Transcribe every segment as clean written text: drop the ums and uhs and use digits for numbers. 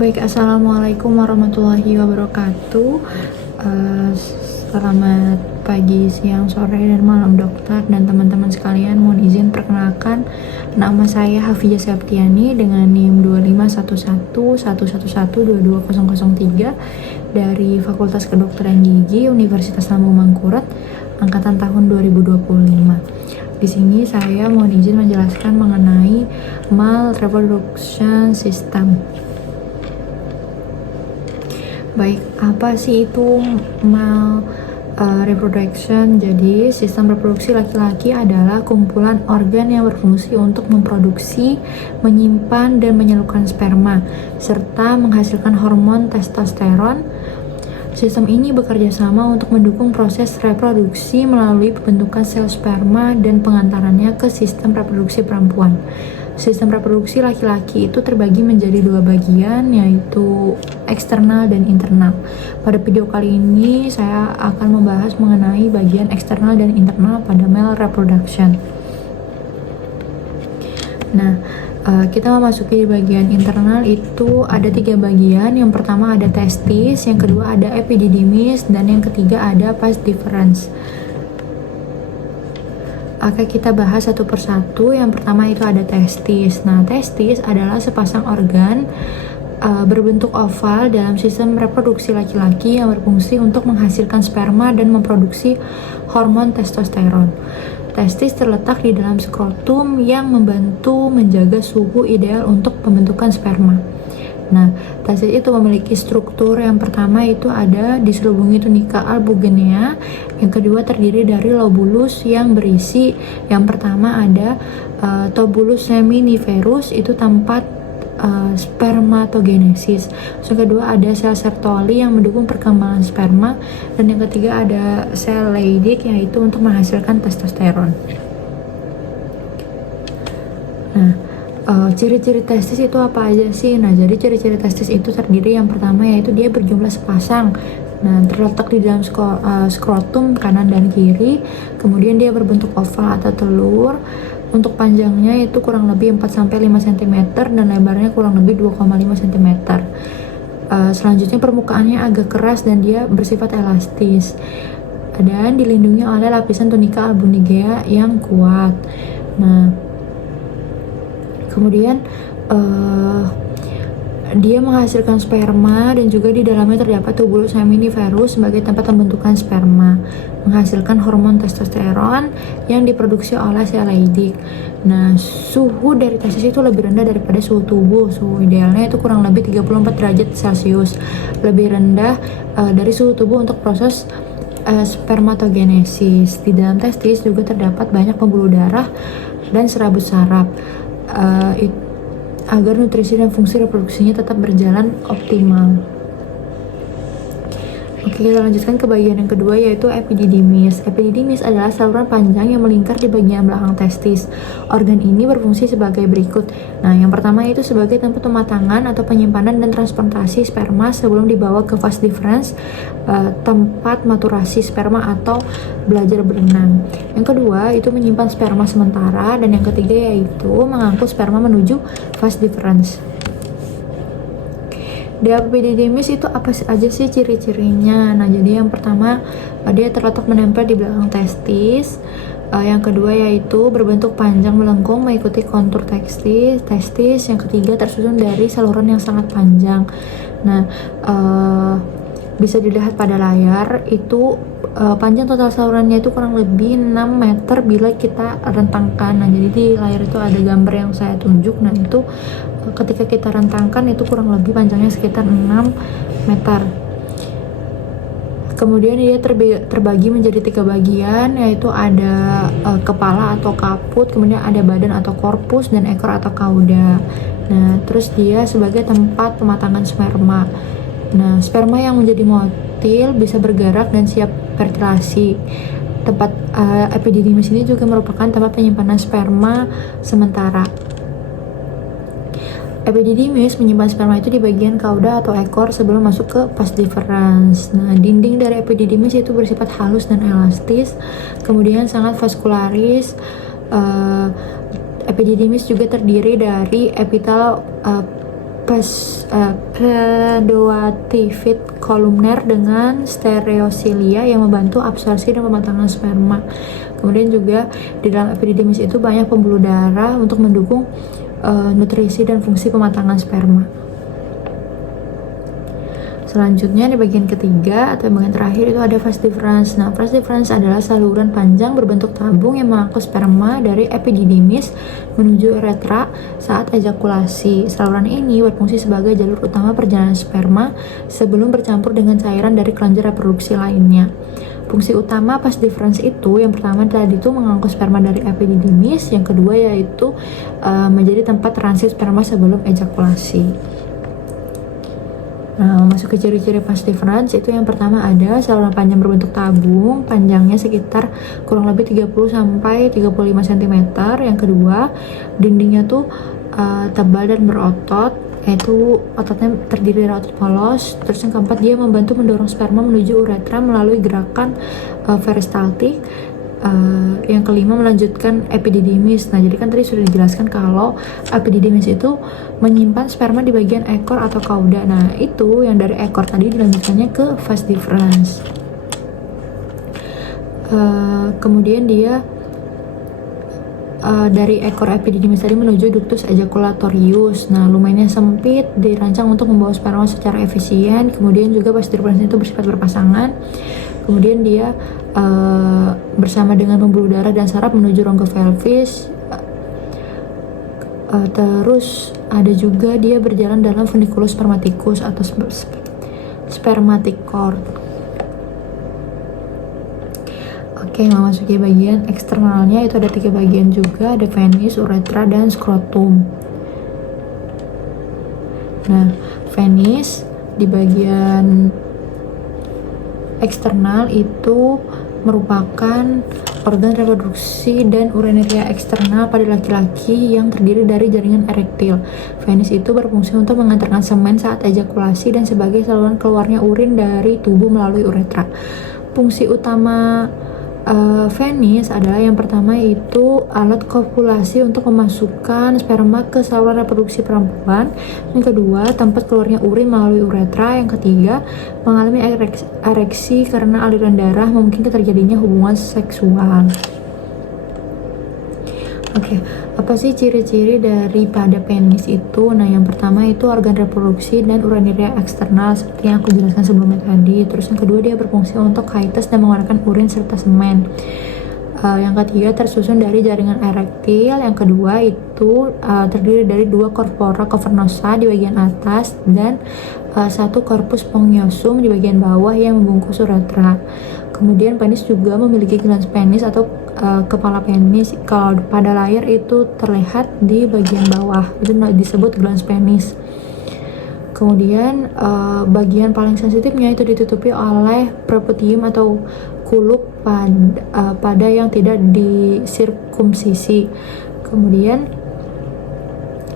Baik, assalamualaikum warahmatullahi wabarakatuh. Selamat pagi, siang, sore, dan malam dokter dan teman-teman sekalian. Mohon izin perkenalkan, nama saya Hafizah Septiani dengan NIM 2511111222003 dari Fakultas Kedokteran Gigi Universitas Lambung Mangkurat, angkatan tahun 2025. Di sini saya mohon izin menjelaskan mengenai male reproduction system. Baik, apa sih itu male reproduction? Jadi, sistem reproduksi laki-laki adalah kumpulan organ yang berfungsi untuk memproduksi, menyimpan, dan menyalurkan sperma, serta menghasilkan hormon testosteron. Sistem ini bekerja sama untuk mendukung proses reproduksi melalui pembentukan sel sperma dan pengantarannya ke sistem reproduksi perempuan. Sistem reproduksi laki-laki itu terbagi menjadi dua bagian, yaitu eksternal dan internal. Pada video kali ini saya akan membahas mengenai bagian eksternal dan internal pada male reproduction. Nah, kita memasuki bagian internal itu ada 3 bagian. Yang pertama ada testis, yang kedua ada epididymis, dan yang ketiga ada vas deferens. Oke, kita bahas satu persatu. Yang pertama itu ada testis. Nah, testis adalah sepasang organ berbentuk oval dalam sistem reproduksi laki-laki yang berfungsi untuk menghasilkan sperma dan memproduksi hormon testosteron. Testis terletak di dalam skrotum yang membantu menjaga suhu ideal untuk pembentukan sperma. Nah, testis itu memiliki struktur. Yang pertama itu ada diselubungi tunika albuginea. Yang kedua terdiri dari lobulus yang berisi. Yang pertama ada tubulus seminiferus, itu tempat spermatogenesis. Yang kedua ada sel Sertoli yang mendukung perkembangan sperma, dan yang ketiga ada sel Leydig yaitu untuk menghasilkan testosteron. Nah, ciri-ciri testis itu apa aja sih? Nah, jadi ciri-ciri testis itu terdiri, yang pertama yaitu dia berjumlah sepasang. Nah, terletak di dalam skrotum kanan dan kiri. Kemudian dia berbentuk oval atau telur. Untuk panjangnya itu kurang lebih 4-5 cm dan lebarnya kurang lebih 2,5 cm. Selanjutnya permukaannya agak keras dan dia bersifat elastis. Dan dilindungi oleh lapisan tunika albunigea yang kuat. Nah, kemudian dia menghasilkan sperma dan juga di dalamnya terdapat tubulus seminiferus sebagai tempat pembentukan sperma, menghasilkan hormon testosteron yang diproduksi oleh sel Leydig. Nah, suhu dari testis itu lebih rendah daripada suhu tubuh. Suhu idealnya itu kurang lebih 34 derajat Celcius, lebih rendah dari suhu tubuh untuk proses spermatogenesis. Di dalam testis juga terdapat banyak pembuluh darah dan serabut saraf agar nutrisi dan fungsi reproduksinya tetap berjalan optimal. Oke, kita lanjutkan ke bagian yang kedua yaitu epididymis. Epididymis adalah saluran panjang yang melingkar di bagian belakang testis. Organ ini berfungsi sebagai berikut. Nah, yang pertama itu sebagai tempat pematangan atau penyimpanan dan transportasi sperma sebelum dibawa ke vas deferens, tempat maturasi sperma atau belajar berenang. Yang kedua itu menyimpan sperma sementara, dan yang ketiga yaitu mengangkut sperma menuju vas deferens. Di epididymis itu apa aja sih ciri-cirinya? Nah, jadi yang pertama dia terletak menempel di belakang testis. Yang kedua yaitu berbentuk panjang melengkung mengikuti kontur testis. Yang ketiga tersusun dari saluran yang sangat panjang. Nah, bisa dilihat pada layar itu panjang total salurannya itu kurang lebih 6 meter bila kita rentangkan. Nah, jadi di layar itu ada gambar yang saya tunjuk. Nah, itu ketika kita rentangkan itu kurang lebih panjangnya sekitar 6 meter. Kemudian dia terbagi menjadi 3 bagian, yaitu ada kepala atau kaput, kemudian ada badan atau korpus, dan ekor atau kauda. Nah, terus dia sebagai tempat pematangan sperma. Nah, sperma yang menjadi motil bisa bergerak dan siap fertilasi. Tempat epididymis ini juga merupakan tempat penyimpanan sperma sementara. Epididymis menyimpan sperma itu di bagian kauda atau ekor sebelum masuk ke vas deferens. Nah, dinding dari epididymis itu bersifat halus dan elastis, kemudian sangat vaskularis. Epididymis juga terdiri dari epitel pedoatifid kolumner dengan stereocilia yang membantu absorpsi dan pematangan sperma. Kemudian juga di dalam epididymis itu banyak pembuluh darah untuk mendukung nutrisi dan fungsi pematangan sperma. Selanjutnya di bagian ketiga atau bagian terakhir itu ada vas deferens. Nah, vas deferens adalah saluran panjang berbentuk tabung yang mengangkut sperma dari epididymis menuju uretra saat ejakulasi. Saluran ini berfungsi sebagai jalur utama perjalanan sperma sebelum bercampur dengan cairan dari kelenjar reproduksi lainnya. Fungsi utama vas deferens itu yang pertama tadi itu mengangkut sperma dari epididymis, yang kedua yaitu menjadi tempat transit sperma sebelum ejakulasi. Nah, masuk ke ciri-ciri vas deferens itu yang pertama ada saluran panjang berbentuk tabung, panjangnya sekitar kurang lebih 30 sampai 35 cm. Yang kedua, dindingnya tuh tebal dan berotot, yaitu ototnya terdiri dari otot polos. Terus yang keempat, dia membantu mendorong sperma menuju uretra melalui gerakan peristaltik. Yang kelima, melanjutkan epididymis. Nah, jadi kan tadi sudah dijelaskan kalau epididymis itu menyimpan sperma di bagian ekor atau kauda. Nah, itu yang dari ekor tadi dilanjutkannya ke vas deferens. Kemudian dia dari ekor epididymis tadi menuju ductus ejaculatorius. Nah, lumayan sempit, dirancang untuk membawa sperma secara efisien. Kemudian juga vas deferens itu bersifat berpasangan. Kemudian dia bersama dengan pembuluh darah dan saraf menuju rongga pelvis. Terus ada juga dia berjalan dalam funiculus spermaticus atau spermatic cord. Oke, memasuki bagian eksternalnya itu ada 3 bagian juga, ada penis, uretra, dan skrotum. Nah, penis di bagian eksternal itu merupakan organ reproduksi dan urinaria eksternal pada laki-laki yang terdiri dari jaringan erektil. Penis itu berfungsi untuk mengantarkan semen saat ejakulasi dan sebagai saluran keluarnya urin dari tubuh melalui uretra. Fungsi utama penis adalah yang pertama itu alat kopulasi untuk memasukkan sperma ke saluran reproduksi perempuan. Yang kedua, tempat keluarnya urin melalui uretra. Yang ketiga, mengalami ereksi karena aliran darah memungkinkan terjadinya hubungan seksual. Oke, apa sih ciri-ciri daripada penis itu? Nah, yang pertama itu organ reproduksi dan urinaria eksternal seperti yang aku jelaskan sebelumnya tadi. Terus yang kedua, dia berfungsi untuk hiatus dan mengeluarkan urin serta semen. Yang ketiga, tersusun dari jaringan erektil. Yang kedua itu terdiri dari 2 corpora cavernosa di bagian atas dan 1 corpus spongiosum di bagian bawah yang membungkus uretra. Kemudian penis juga memiliki glans penis atau kepala penis. Kalau pada layar itu terlihat di bagian bawah, itu disebut glans penis. Kemudian bagian paling sensitifnya itu ditutupi oleh preputium atau kulup pada yang tidak disirkumsisi. Kemudian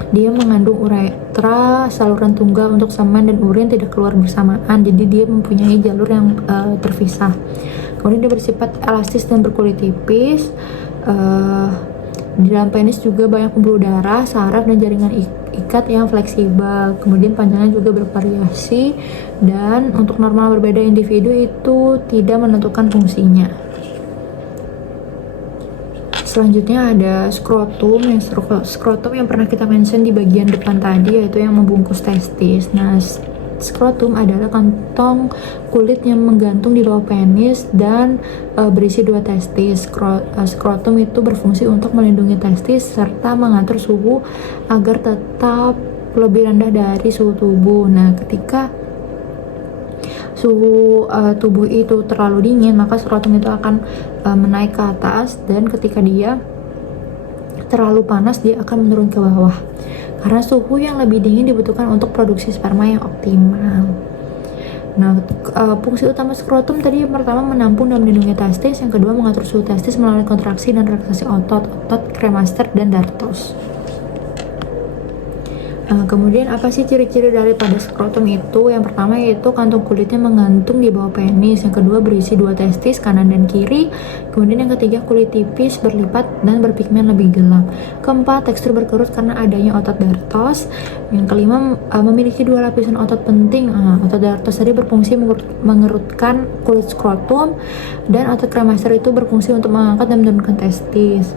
dia mengandung uretra, saluran tunggal untuk semen dan urin tidak keluar bersamaan, jadi dia mempunyai jalur yang terpisah. Kemudian dia bersifat elastis dan berkulit tipis. Di dalam penis juga banyak pembuluh darah, saraf, dan jaringan ikat yang fleksibel. Kemudian panjangnya juga bervariasi, dan untuk normal berbeda individu itu tidak menentukan fungsinya. Selanjutnya ada skrotum. Skrotum yang pernah kita mention di bagian depan tadi, yaitu yang membungkus testis. Nah, skrotum adalah kantong kulit yang menggantung di bawah penis dan berisi 2 testis. Skrotum itu berfungsi untuk melindungi testis serta mengatur suhu agar tetap lebih rendah dari suhu tubuh. Nah, ketika suhu tubuh itu terlalu dingin, maka skrotum itu akan menaik ke atas, dan ketika dia terlalu panas, dia akan menurun ke bawah. Karena suhu yang lebih dingin dibutuhkan untuk produksi sperma yang optimal. Nah, fungsi utama skrotum tadi yang pertama menampung dan melindungi testis, yang kedua mengatur suhu testis melalui kontraksi dan relaksasi otot kremaster dan dartos. Kemudian apa sih ciri-ciri daripada skrotum itu? Yang pertama yaitu kantung kulitnya menggantung di bawah penis. Yang kedua berisi 2 testis kanan dan kiri. Kemudian yang ketiga kulit tipis, berlipat dan berpigmen lebih gelap. Keempat, tekstur berkerut karena adanya otot dartos. Yang kelima, memiliki 2 lapisan otot penting. Otot dartos tadi berfungsi mengerutkan kulit skrotum, dan otot kremaster itu berfungsi untuk mengangkat dan menurunkan testis,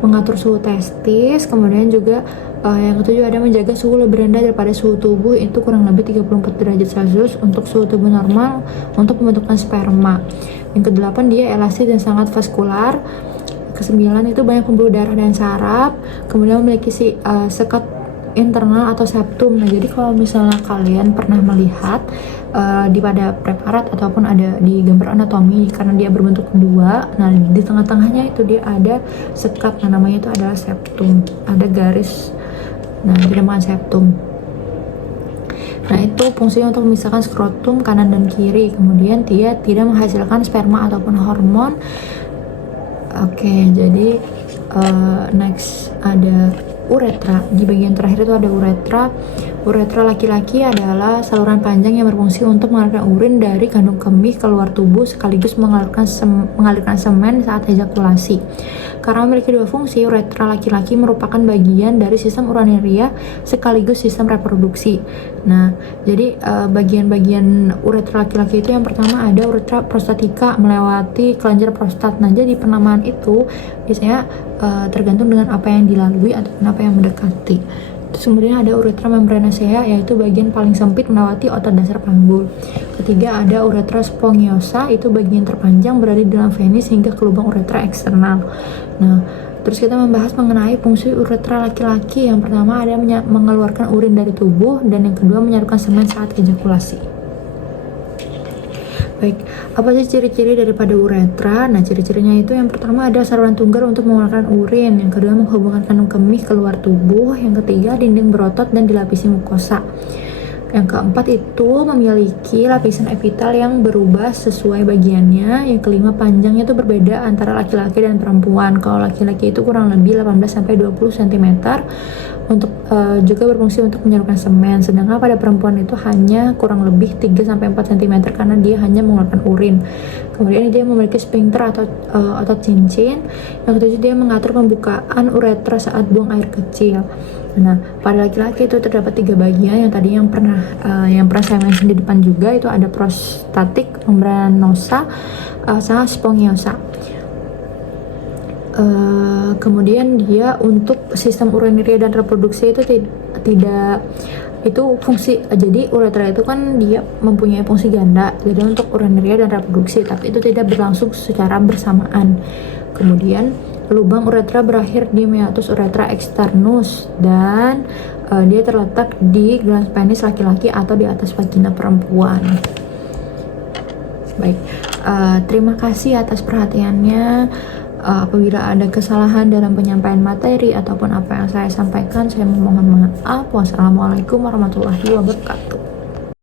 mengatur suhu testis. Kemudian juga yang ketujuh ada menjaga suhu lebih rendah daripada suhu tubuh, itu kurang lebih 34 derajat Celcius untuk suhu tubuh normal untuk pembentukan sperma. Yang kedelapan dia elastis dan sangat vaskular. Kesembilan itu banyak pembuluh darah dan saraf. Kemudian memiliki sekat internal atau septum. Nah, jadi kalau misalnya kalian pernah melihat di pada preparat ataupun ada di gambar anatomi, karena dia berbentuk dua, nah di tengah-tengahnya itu dia ada sekat, nah namanya itu adalah septum, ada garis, nah dinamakan septum. Nah, itu fungsinya untuk memisahkan skrotum kanan dan kiri. Kemudian dia tidak menghasilkan sperma ataupun hormon. Oke, jadi next ada uretra. Di bagian terakhir itu ada uretra. Uretra laki-laki adalah saluran panjang yang berfungsi untuk mengalirkan urin dari kandung kemih keluar tubuh sekaligus mengalirkan semen saat ejakulasi. Karena memiliki 2 fungsi, uretra laki-laki merupakan bagian dari sistem urinaria sekaligus sistem reproduksi. Nah, jadi bagian-bagian uretra laki-laki itu yang pertama ada uretra prostatika melewati kelenjar prostat. Nah, jadi penamaan itu biasanya tergantung dengan apa yang dilalui atau apa yang mendekati. Terus kemudian ada uretra membranacea, yaitu bagian paling sempit melewati otot dasar panggul. Ketiga ada uretra spongiosa, itu bagian terpanjang berada di dalam penis hingga ke lubang uretra eksternal. Nah, terus kita membahas mengenai fungsi uretra laki-laki. Yang pertama ada mengeluarkan urin dari tubuh, dan yang kedua menyalurkan semen saat ejakulasi. Baik, apa sih ciri-ciri daripada uretra? Nah, ciri-cirinya itu yang pertama ada saluran tunggal untuk mengeluarkan urin, yang kedua menghubungkan kandung kemih keluar tubuh, yang ketiga dinding berotot dan dilapisi mukosa. Yang keempat itu memiliki lapisan epitel yang berubah sesuai bagiannya. Yang kelima panjangnya itu berbeda antara laki-laki dan perempuan. Kalau laki-laki itu kurang lebih 18-20 cm untuk juga berfungsi untuk menyalurkan semen, sedangkan pada perempuan itu hanya kurang lebih 3-4 cm karena dia hanya mengeluarkan urin. Kemudian dia memiliki sphincter atau otot cincin. Yang ketujuh dia mengatur pembukaan uretra saat buang air kecil. Nah, pada laki-laki itu terdapat 3 bagian yang tadi yang pernah saya mention di depan juga, itu ada prostatik, membranosa, sama spongiosa. Kemudian dia untuk sistem urinaria dan reproduksi itu tidak itu fungsi, jadi uretra itu kan dia mempunyai fungsi ganda, jadi untuk urinaria dan reproduksi, tapi itu tidak berlangsung secara bersamaan. Kemudian lubang uretra berakhir di meatus uretra externus, dan dia terletak di glans penis laki-laki atau di atas vagina perempuan. Baik, terima kasih atas perhatiannya. Apabila ada kesalahan dalam penyampaian materi ataupun apa yang saya sampaikan, saya memohon maaf. Wassalamualaikum warahmatullahi wabarakatuh.